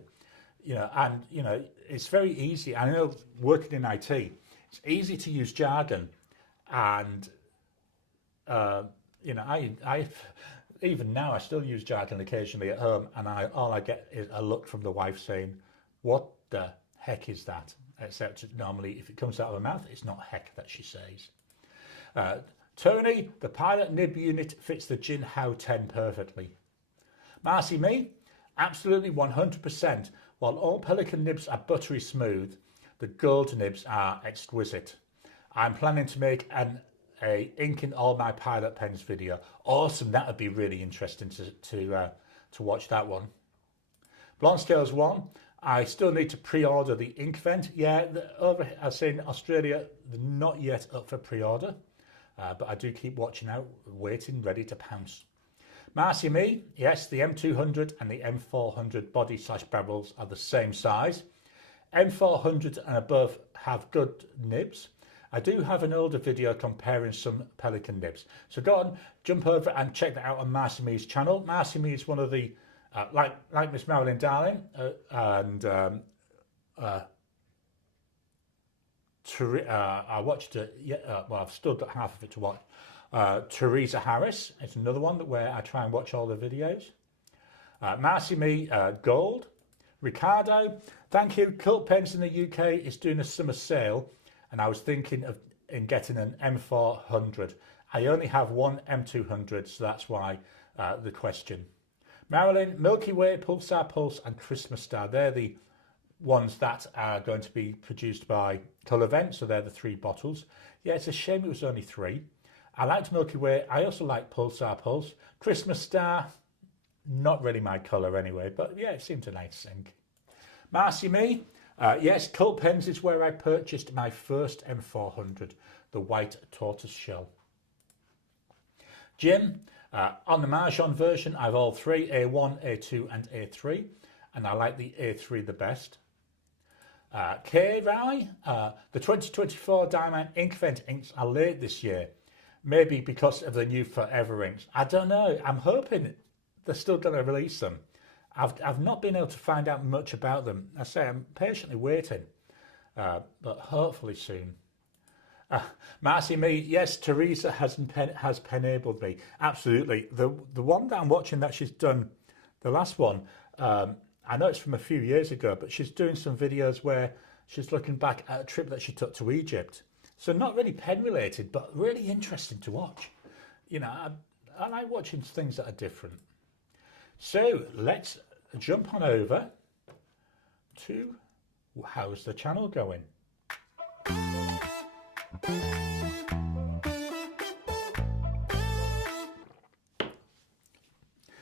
And it's very easy. I know working in IT, it's easy to use jargon, and I even now I still use jargon occasionally at home, and all I get is a look from the wife saying, "What the heck is that?" Except normally, if it comes out of her mouth, it's not heck that she says. Tony, the pilot nib unit fits the Jin Hao 10 perfectly. Marcy Me, absolutely 100%. While all Pelican nibs are buttery smooth, the gold nibs are exquisite. I'm planning to make a inking all my pilot pens video. Awesome, that would be really interesting to watch that one. Blonde Scales 1, I still need to pre-order the ink vent. Yeah, over I say in Australia, they're not yet up for pre-order, but I do keep watching out, waiting, ready to pounce. Marcy Me, yes, the M200 and the M400 body/barrels are the same size. M400 and above have good nibs. I do have an older video comparing some Pelican nibs. So go on, jump over and check that out on Marcy Me's channel. Marcy Me is one of the, like Miss Marilyn Darling and I watched it, well, I've still got half of it to watch. Teresa Harris, it's another one where I try and watch all the videos. Marcy Me Gold. Ricardo, thank you. Cult Pens in the UK is doing a summer sale, and I was thinking of getting an M400. I only have one M200, so that's why the question. Marilyn, Milky Way, Pulsar Pulse, and Christmas Star. They're the ones that are going to be produced by Colourvent, so they're the 3 bottles. Yeah, it's a shame it was only 3. I liked Milky Way. I also like Pulsar Pulse. Christmas Star, not really my colour anyway, but yeah, it seemed a nice ink. Marcy Me, yes, Cult Pens is where I purchased my first M400, the white tortoise shell. Jim, on the Marjon version, I have all 3, A1, A2 and A3, and I like the A3 the best. K. Rai, the 2024 Diamond Inkvent inks are late this year, maybe because of the new Forever inks. I don't know, I'm hoping they're still going to release them. I've not been able to find out much about them. I say I'm patiently waiting. but hopefully soon. Marcy Me, yes, Teresa has enabled me. Absolutely. The one that I'm watching that she's done, the last one, I know it's from a few years ago, but she's doing some videos where she's looking back at a trip that she took to Egypt. So not really pen related, but really interesting to watch. You know, I like watching things that are different. So let's jump on over to how's the channel going.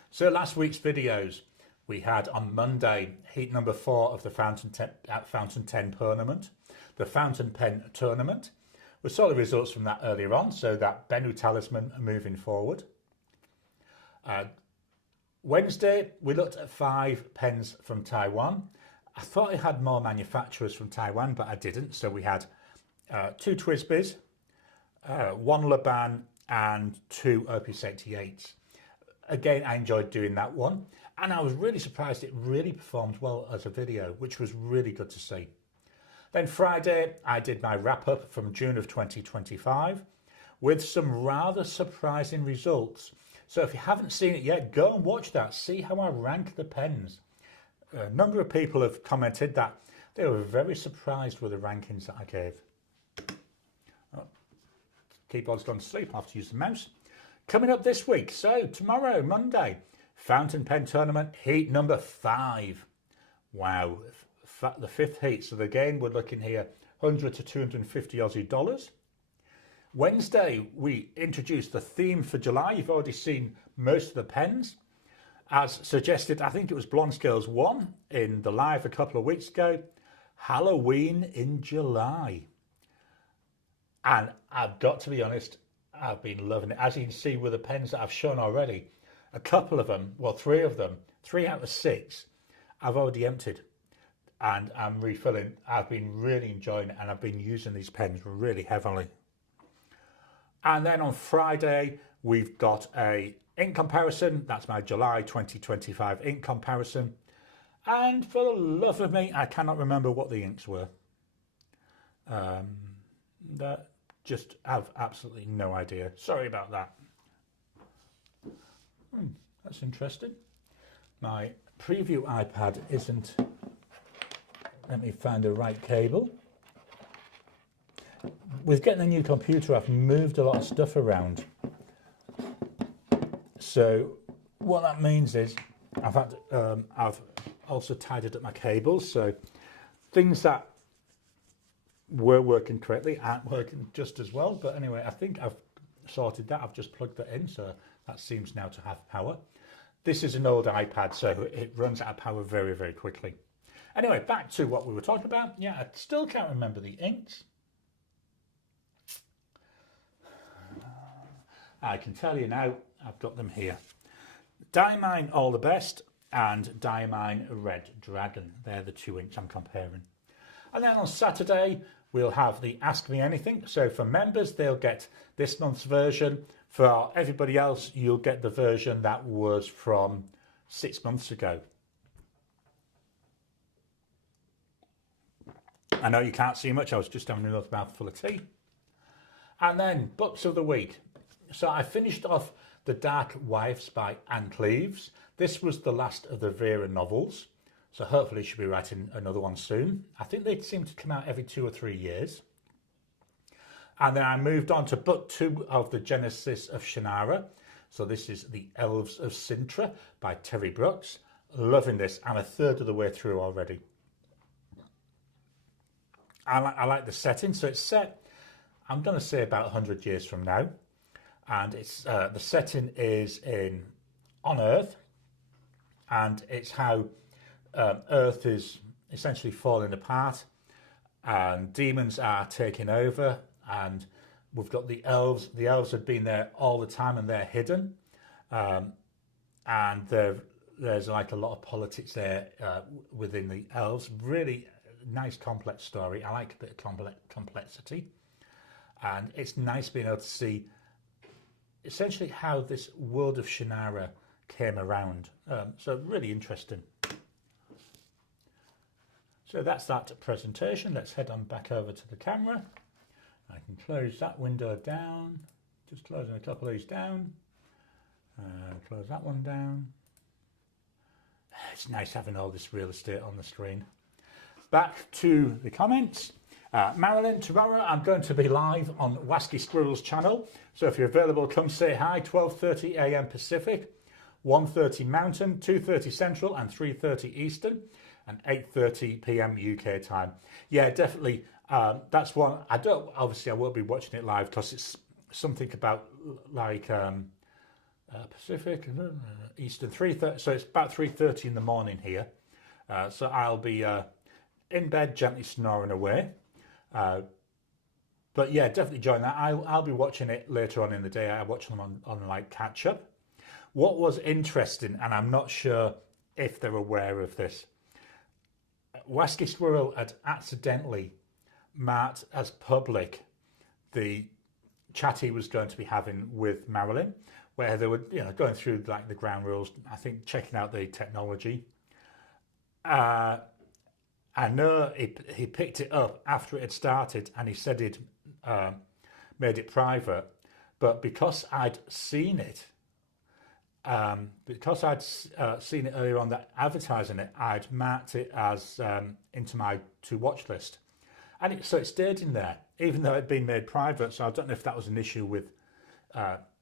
So last week's videos, we had on Monday heat number 4 of the Fountain 10 tournament, the Fountain Pen tournament. We saw the results from that earlier on, so that Bennu talisman moving forward. Wednesday, we looked at 5 pens from Taiwan. I thought I had more manufacturers from Taiwan, but I didn't. So we had 2 Twisbys, 1 Laban, and 2 Opus 88s. Again, I enjoyed doing that one, and I was really surprised it really performed well as a video, which was really good to see. Then Friday, I did my wrap-up from June of 2025 with some rather surprising results. So if you haven't seen it yet, go and watch that. See how I rank the pens. A number of people have commented that they were very surprised with the rankings that I gave. Oh, keyboard's gone to sleep. I'll have to use the mouse. Coming up this week, so tomorrow, Monday, Fountain Pen Tournament, heat number 5. Wow, the 5th heat. So again, we're looking here 100 to 250 Aussie dollars. Wednesday, we introduced the theme for July. You've already seen most of the pens. As suggested, I think it was Blonde Scales 1 in the live a couple of weeks ago. Halloween in July. And I've got to be honest, I've been loving it. As you can see with the pens that I've shown already, a couple of them, well, 3 of them, 3 out of 6, I've already emptied. And I'm refilling. I've been really enjoying it, and I've been using these pens really heavily. And then on Friday, we've got a ink comparison. That's my July 2025 ink comparison. And for the love of me, I cannot remember what the inks were. That just have absolutely no idea. Sorry about that. That's interesting. My preview iPad isn't. Let me find the right cable. With getting a new computer, I've moved a lot of stuff around. So what that means is I've also tidied up my cables. So things that were working correctly aren't working just as well. But anyway, I think I've sorted that. I've just plugged that in, so that seems now to have power. This is an old iPad, so it runs out of power very, very quickly. Anyway, back to what we were talking about. Yeah, I still can't remember the inks. I can tell you now, I've got them here. Diamine All the Best and Diamine Red Dragon. They're the 2 inks I'm comparing. And then on Saturday, we'll have the Ask Me Anything. So for members, they'll get this month's version. For everybody else, you'll get the version that was from 6 months ago. I know you can't see much. I was just having another mouthful of tea. And then books of the week. So I finished off The Dark Wives by Anne Cleeves. This was the last of the Vera novels. So hopefully she'll be writing another one soon. I think they seem to come out every 2 or 3 years. And then I moved on to book 2 of the Genesis of Shannara. So this is The Elves of Sintra by Terry Brooks. Loving this. I'm a third of the way through already. I like the setting. So it's set, I'm going to say about 100 years from now. And it's the setting is on Earth. And it's how Earth is essentially falling apart. And demons are taking over. And we've got the elves. The elves have been there all the time and they're hidden. And there's like a lot of politics there within the elves. Really nice complex story. I like a bit of complexity. And it's nice being able to see essentially how this world of Shannara came around. So really interesting. So that's that presentation. Let's head on back over to the camera. I can close that window down, just closing a couple of these down. Close that one down. It's nice having all this real estate on the screen. Back to the comments. Marilyn, tomorrow I'm going to be live on Wasky Squirrel's channel. So if you're available, come say hi. 12:30 a.m. Pacific, 1:30 Mountain, 2:30 Central and 3:30 Eastern and 8:30 p.m. UK time. Yeah, definitely. That's one. Obviously I won't be watching it live because it's something about like Pacific, Eastern, 3:30. So it's about 3:30 in the morning here. So I'll be in bed gently snoring away. But yeah, definitely join that. I'll be watching it later on in the day. I watch them on like catch up. What was interesting, and I'm not sure if they're aware of this, Wasky Squirrel had accidentally marked as public the chat he was going to be having with Marilyn, where they were, going through like the ground rules, I think checking out the technology. I know he picked it up after it had started, and he said he'd made it private, but because I'd seen it, earlier on, that advertising it, I'd marked it as into my to watch list, and so it stayed in there, even though it had been made private. So I don't know if that was an issue with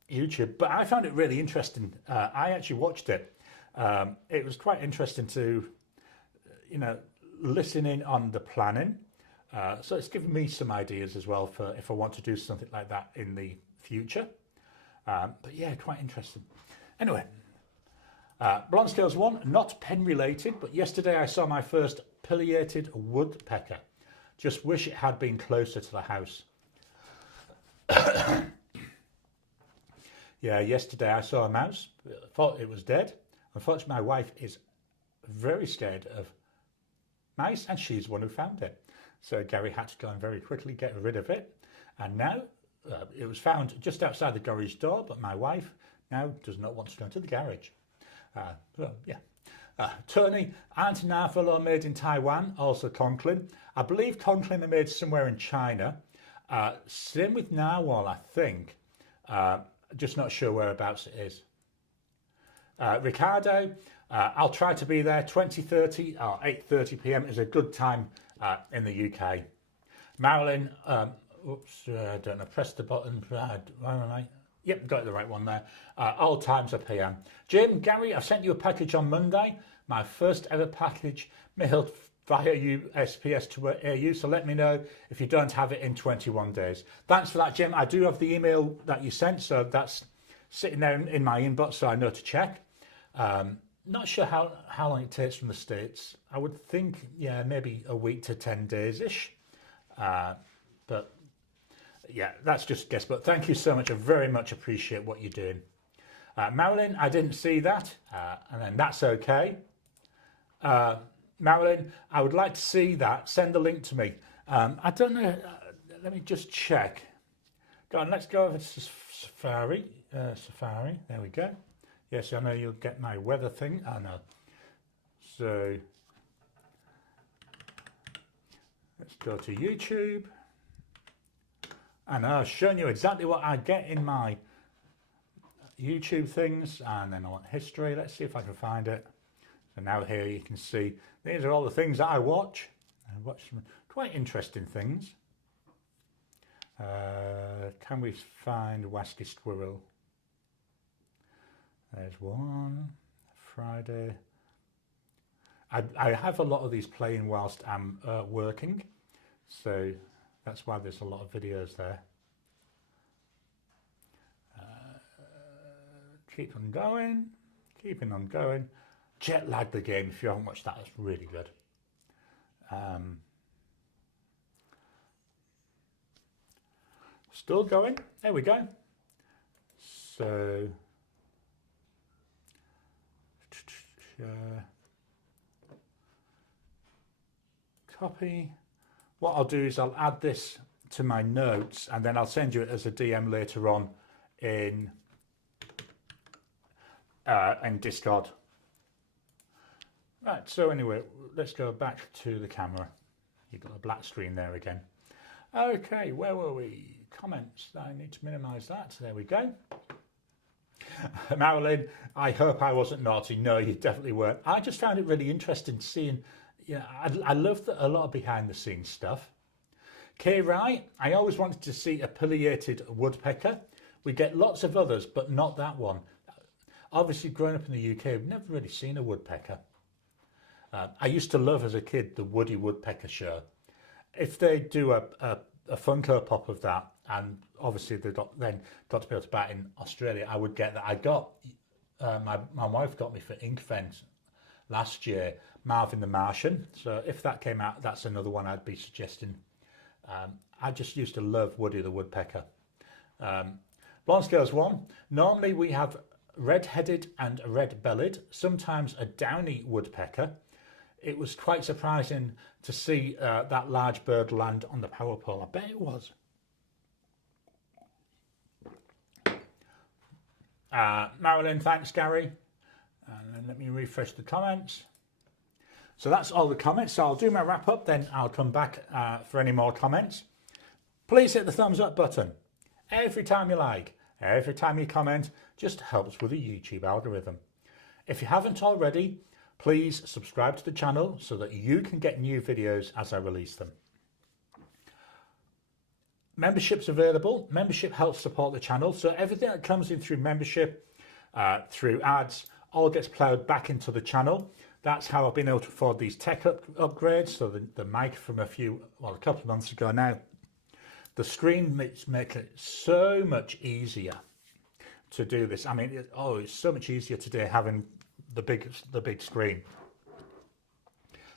YouTube, but I found it really interesting. I actually watched it. It was quite interesting to, listen in on the planning. So it's given me some ideas as well for if I want to do something like that in the future. But yeah, quite interesting. Anyway, Bronze Scales 1, not pen related, but yesterday I saw my first pileated woodpecker. Just wish it had been closer to the house. Yeah, yesterday I saw a mouse, thought it was dead. Unfortunately, my wife is very scared of mice, and she's the one who found it. So Garry had to go and very quickly get rid of it. And now it was found just outside the garage door, but my wife now does not want to go to the garage. So, yeah. Tony, anti-narwhal are made in Taiwan, also conklin. I believe conklin are made somewhere in China. Same with narwhal, I think. Just not sure whereabouts it is. Ricardo, I'll try to be there. 20:30 or 8:30 p.m. is a good time in the UK. Marilyn, oops, I don't know, press the button. Yep, got the right one there. All times are PM. Jim, Garry, I've sent you a package on Monday. My first ever package mailed via USPS to AU, so let me know if you don't have it in 21 days. Thanks for that, Jim. I do have the email that you sent, so that's sitting there in my inbox, so I know to check. Not sure how long it takes from the States. I would think, yeah, maybe a week to 10 days-ish. But yeah, that's just a guess. But thank you so much. I very much appreciate what you're doing. Marilyn, I didn't see that, and then that's okay. Marilyn, I would like to see that. Send the link to me. I don't know. Let me just check. Go on, let's go over to Safari. Safari, there we go. Yes, I know you'll get my weather thing. I know. So let's go to YouTube. And I've shown you exactly what I get in my YouTube things. And then I want history. Let's see if I can find it. So now here you can see, these are all the things that I watch. I watch some quite interesting things. Can we find Wasky Squirrel? There's one. Friday. I have a lot of these playing whilst I'm working. So that's why there's a lot of videos there. Keep on going. Keeping on going. Jet Lag the game, if you haven't watched that, it's really good. Still going. There we go. So copy. What I'll do is I'll add this to my notes, and then I'll send you it as a DM later on in Discord. Right, so anyway, let's go back to the camera. You've got a black screen there again. Okay, where were we? Comments. I need to minimise that. There we go. Marilyn, I hope I wasn't naughty. No, you definitely weren't. I just found it really interesting seeing, I love a lot of behind the scenes stuff. Kay Wright, I always wanted to see a pileated woodpecker. We get lots of others, but not that one. Obviously, growing up in the UK, we've never really seen a woodpecker. I used to love as a kid the Woody Woodpecker show. If they do a Funko Pop of that, and obviously they then got to be able to buy it in Australia, I would get that. I got my wife got me for Inkfence last year, Marvin the Martian. So if that came out, that's another one I'd be suggesting. I just used to love Woody the Woodpecker. Blonde Scales 1. Normally we have red-headed and red-bellied, sometimes a downy woodpecker. It was quite surprising to see that large bird land on the power pole. I bet it was. Marilyn, thanks, Gary. And then let me refresh the comments. So that's all the comments. So I'll do my wrap up, then I'll come back for any more comments. Please hit the thumbs up button. Every time you like, every time you comment, just helps with the YouTube algorithm. If you haven't already, please subscribe to the channel so that you can get new videos as I release them. Membership's available. Membership helps support the channel, so everything that comes in through membership, through ads, all gets ploughed back into the channel. That's how I've been able to afford these tech upgrades. So the mic from a couple of months ago now. The screen makes it so much easier to do this. I mean, it's so much easier today having the big screen.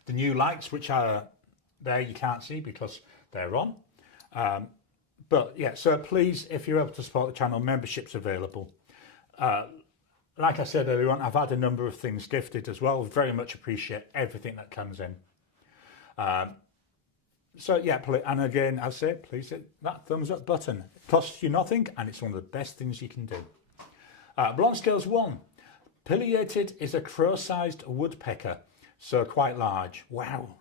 The new lights, which are there, you can't see because they're on. But yeah, so please, if you're able to support the channel, membership's available. Like I said earlier on, I've had a number of things gifted as well. Very much appreciate everything that comes in. So yeah, and again, I say, please hit that thumbs up button. It costs you nothing, and it's one of the best things you can do. Blonde Scales 1. Pileated is a crow-sized woodpecker, so quite large. Wow.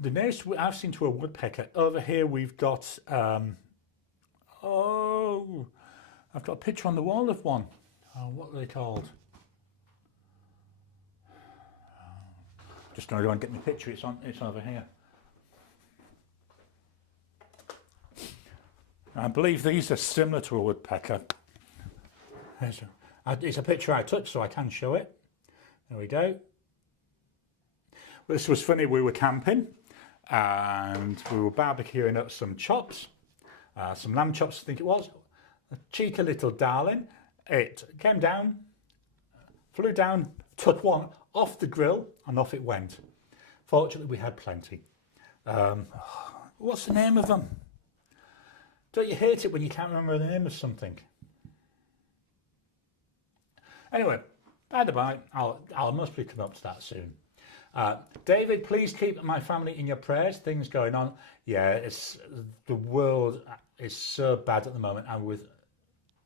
The nearest I've seen to a woodpecker, over here we've got, I've got a picture on the wall of one. Oh, what are they called? Just going to go and get my picture, it's over here. I believe these are similar to a woodpecker. It's a picture I took, so I can show it. There we go. This was funny, we were camping and we were barbecuing up some chops, some lamb chops I think it was. A cheeky little darling. It came down, flew down, took one off the grill and off it went. Fortunately we had plenty. What's the name of them? Don't you hate it when you can't remember the name of something? Anyway, by the by, I'll most probably come up to that soon. David, please keep my family in your prayers. Things going on. Yeah, the world is so bad at the moment, and with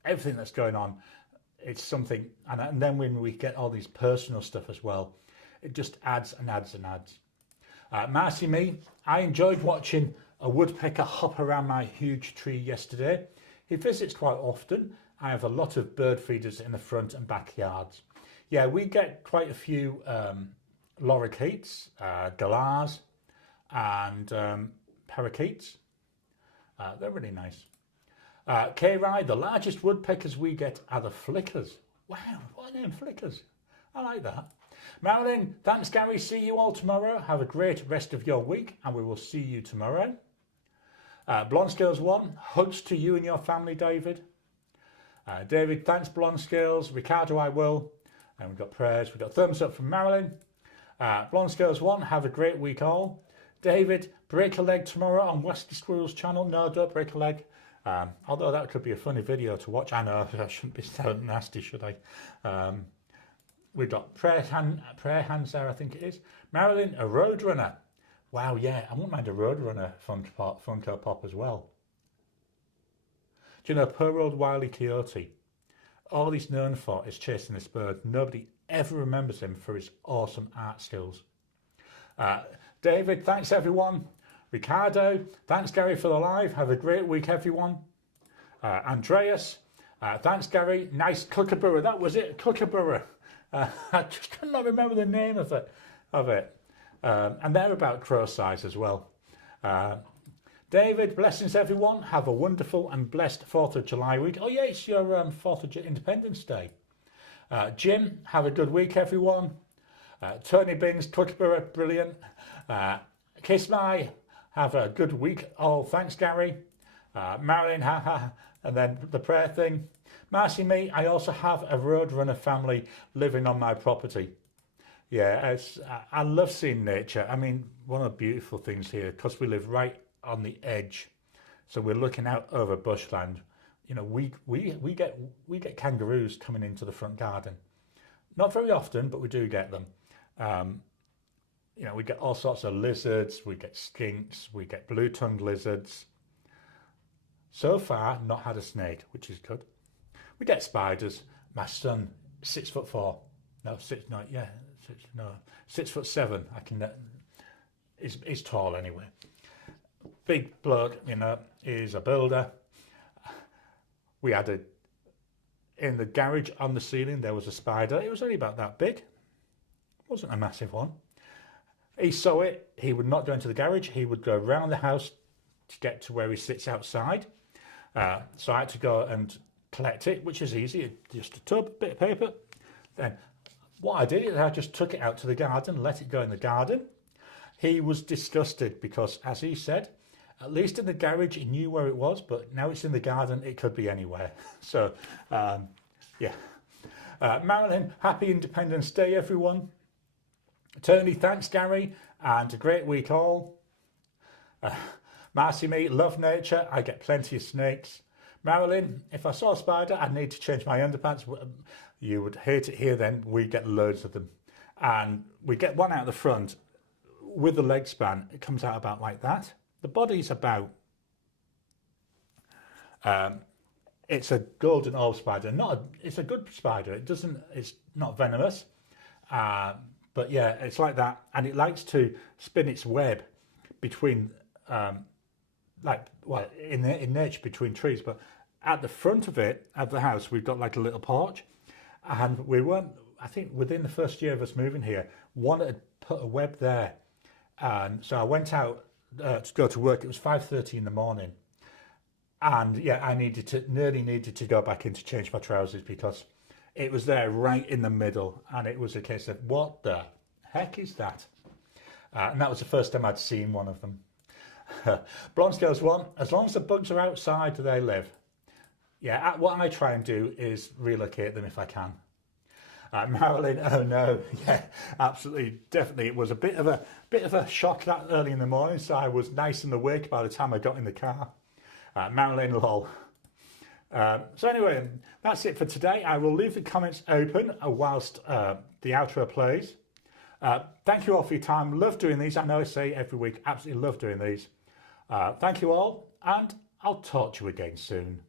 everything that's going on, it's something. And then when we get all these personal stuff as well, it just adds and adds and adds. Marcy me, I enjoyed watching a woodpecker hop around my huge tree yesterday. He visits quite often. I have a lot of bird feeders in the front and backyards. Yeah, we get quite a few lorikeets, galahs and parakeets. They're really nice. K-Rye, the largest woodpeckers we get are the flickers. Wow, what a name, flickers. I like that. Marilyn, thanks Gary, see you all tomorrow. Have a great rest of your week and we will see you tomorrow. Blonde Scales 1, hugs to you and your family, David. David, thanks Blonde Scales. Ricardo, I will. And we've got prayers. We've got thumbs up from Marilyn. Blonde Scales 1, have a great week all. David, break a leg tomorrow on Wesley Squirrel's channel. No, don't break a leg. Although that could be a funny video to watch. I know, I shouldn't be so nasty, should I? We've got prayer hands there, I think it is. Marilyn, a roadrunner. Wow, yeah, I wouldn't mind a roadrunner Funko Pop as well. Do you know, poor old Wile E. Coyote? All he's known for is chasing this bird. Nobody ever remembers him for his awesome art skills. David, thanks everyone. Ricardo, thanks Gary for the live. Have a great week everyone. Andreas, thanks Gary. Nice kookaburra. That was it, kookaburra. I just cannot remember the name of it. And they're about crow size as well. David, blessings everyone. Have a wonderful and blessed 4th of July week. Oh yeah, it's your 4th of Independence Day. Jim, have a good week everyone. Tony Bings, kookaburra, brilliant. Kiss My, have a good week. Oh, thanks Gary. Marilyn, haha, and then the prayer thing. Marcy me, I also have a roadrunner family living on my property. Yeah, I love seeing nature. I mean, one of the beautiful things here, because we live right on the edge, so we're looking out over bushland. You know, we get kangaroos coming into the front garden. Not very often, but we do get them. You know, we get all sorts of lizards, we get skinks, we get blue-tongued lizards. So far, not had a snake, which is good. We get spiders. My son, 6'4". No, 6'7". I can. He's tall anyway. Big bloke, you know, is a builder. We had in the garage on the ceiling there was a spider. It was only about that big. It wasn't a massive one. He saw it. He would not go into the garage. He would go around the house to get to where he sits outside. So I had to go and collect it, which is easy. Just a tub, bit of paper. Then what I did is I just took it out to the garden, let it go in the garden. He was disgusted because, as he said, at least in the garage he knew where it was, but now it's in the garden, it could be anywhere. So, yeah. Marilyn, happy Independence Day, everyone. Tony, thanks, Gary, and a great week all. Marcy me, love nature, I get plenty of snakes. Marilyn, if I saw a spider, I'd need to change my underpants. You would hate it here then, we get loads of them. And we get one out the front with the leg span, it comes out about like that. The body's about, it's a golden orb spider. It's a good spider. It's not venomous, but yeah, it's like that, and it likes to spin its web between, in nature between trees. But at the front of the house, we've got like a little porch, and we weren't. I think within the first year of us moving here, one had put a web there, and so I went out to go to work. It was 5:30 in the morning, and yeah, I nearly needed to go back in to change my trousers because it was there right in the middle, and it was a case of what the heck is that? And that was the first time I'd seen one of them. Bronze Girls 1, as long as the bugs are outside, they live. Yeah, what I try and do is relocate them if I can. Marilyn, oh no, yeah, absolutely, definitely. It was a bit of a shock that early in the morning, so I was nice and awake by the time I got in the car. Marilyn, lol. So anyway, that's it for today. I will leave the comments open whilst the outro plays. Thank you all for your time. Love doing these. I know I say every week, absolutely love doing these. Thank you all, and I'll talk to you again soon.